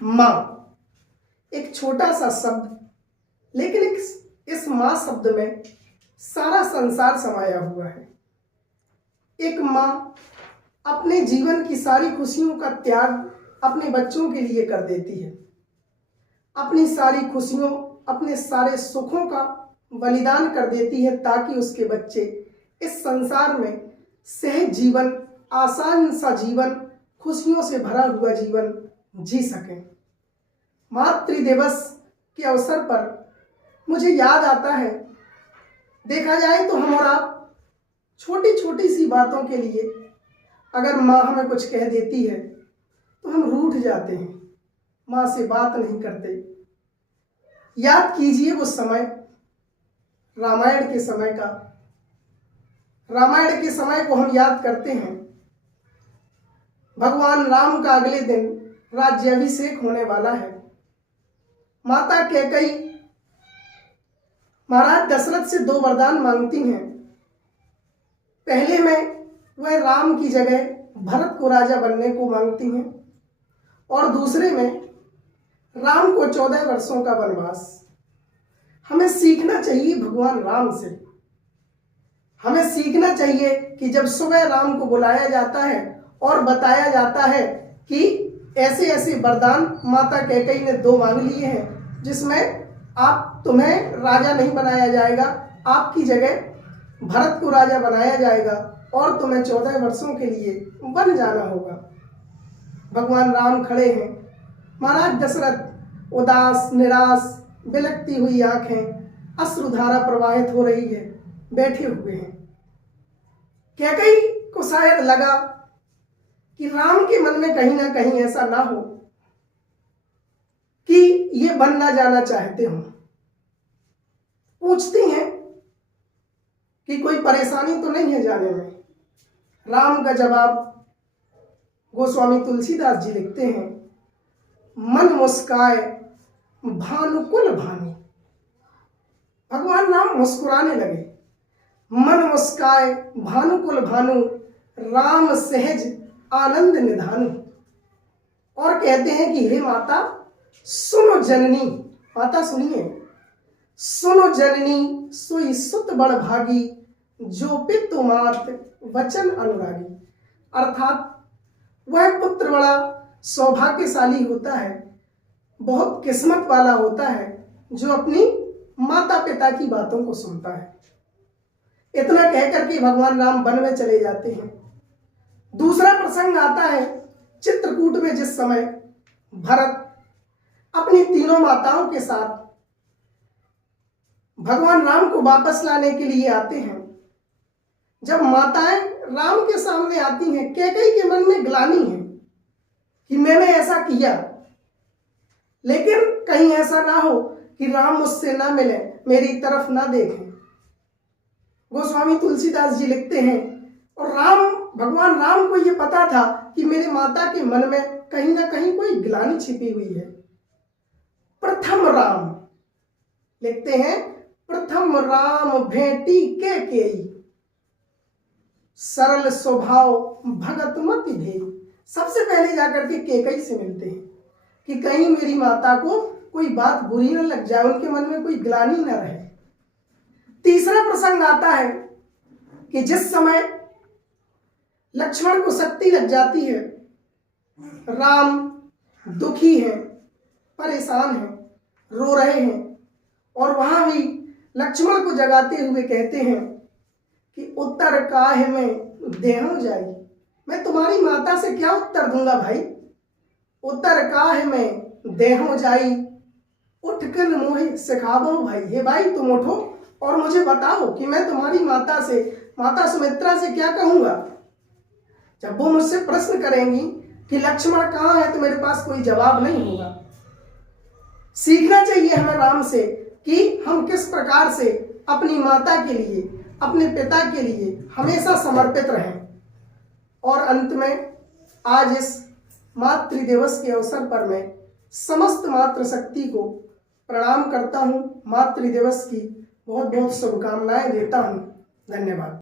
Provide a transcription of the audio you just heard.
माँ एक छोटा सा शब्द, लेकिन इस माँ शब्द में सारा संसार समाया हुआ है। एक माँ अपने जीवन की सारी खुशियों का त्याग अपने बच्चों के लिए कर देती है। अपनी सारी खुशियों, अपने सारे सुखों का बलिदान कर देती है ताकि उसके बच्चे इस संसार में सहज जीवन, आसान सा जीवन, खुशियों से भरा हुआ जीवन जी सकें। मातृ दिवस के अवसर पर मुझे याद आता है, देखा जाए तो हम और आप छोटी छोटी सी बातों के लिए अगर माँ हमें कुछ कह देती है तो हम रूठ जाते हैं, माँ से बात नहीं करते। याद कीजिए वो समय, रामायण के समय का। रामायण के समय को हम याद करते हैं। भगवान राम का अगले दिन राज्याभिषेक होने वाला है। माता कैकेयी महाराज दशरथ से 2 वरदान मांगती हैं। पहले में वह राम की जगह भरत को राजा बनने को मांगती हैं और दूसरे में राम को 14 वर्षों का वनवास। हमें सीखना चाहिए भगवान राम से। हमें सीखना चाहिए कि जब सुबह राम को बुलाया जाता है और बताया जाता है कि ऐसे ऐसे वरदान माता कैकेयी ने 2 मांग लिए हैं, जिसमें तुम्हें राजा नहीं बनाया जाएगा, आपकी जगह भरत को राजा बनाया जाएगा और तुम्हें 14 वर्षों के लिए वन जाना होगा। भगवान राम खड़े हैं, महाराज दशरथ उदास, निराश, बिलखती हुई आंखें, अश्रुधारा प्रवाहित हो रही है, बैठे हुए हैं। कैकेयी को शायद लगा कि राम के मन में कहीं ना कहीं ऐसा ना हो कि ये वन ना जाना चाहते हो। पूछती हैं कि कोई परेशानी तो नहीं है जाने में। राम का जवाब गोस्वामी तुलसीदास जी लिखते हैं, मन मुस्काए भानुकुल भानु। भगवान राम मुस्कुराने लगे। मन मुस्काए भानुकुल भानु, राम सहज आनंद निधानु। और कहते हैं कि हे माता सुनो जननी, माता सुनिए, सुनो जननी सोई सुत बड़ भागी, जो पितु मात वचन अनुरागी। अर्थात वह पुत्र बड़ा सौभाग्यशाली होता है, बहुत किस्मत वाला होता है जो अपनी माता पिता की बातों को सुनता है। इतना कहकर के भगवान राम वन में चले जाते हैं। दूसरा प्रसंग आता है चित्रकूट में, जिस समय भरत अपनी 3 माताओं के साथ भगवान राम को वापस लाने के लिए आते हैं। जब माताएं राम के सामने आती हैं, कैकेयी के मन में ग्लानि है कि मैंने ऐसा किया, लेकिन कहीं ऐसा ना हो कि राम मुझसे ना मिले, मेरी तरफ ना देखें। गोस्वामी तुलसीदास जी लिखते हैं, और भगवान राम को यह पता था कि मेरे माता के मन में कहीं ना कहीं कोई ग्लानि छिपी हुई है। प्रथम राम लिखते हैं, प्रथम राम भेटी कैकेयी, सरल स्वभाव भगत मति भेई। सबसे पहले जाकर के कैकेयी से मिलते हैं कि कहीं मेरी माता को कोई बात बुरी न लग जाए, उनके मन में कोई ग्लानि न रहे। तीसरा प्रसंग आता है कि जिस समय लक्ष्मण को शक्ति लग जाती है, राम दुखी हैं, परेशान हैं, रो रहे हैं, और वहां भी लक्ष्मण को जगाते हुए कहते हैं कि उत्तर काहे में देहो जाई। मैं तुम्हारी माता से क्या उत्तर दूंगा भाई, उत्तर काहे में देहो जाई, उठकन मोहे सिखावो भाई। हे भाई तुम उठो और मुझे बताओ कि मैं तुम्हारी माता से, माता सुमित्रा से क्या कहूंगा। जब वो मुझसे प्रश्न करेंगी कि लक्ष्मण कहाँ है, तो मेरे पास कोई जवाब नहीं होगा। सीखना चाहिए हमें राम से कि हम किस प्रकार से अपनी माता के लिए, अपने पिता के लिए हमेशा समर्पित रहें। और अंत में आज इस मातृ दिवस के अवसर पर मैं समस्त मातृशक्ति को प्रणाम करता हूँ। मातृ दिवस की बहुत बहुत शुभकामनाएं देता हूँ। धन्यवाद।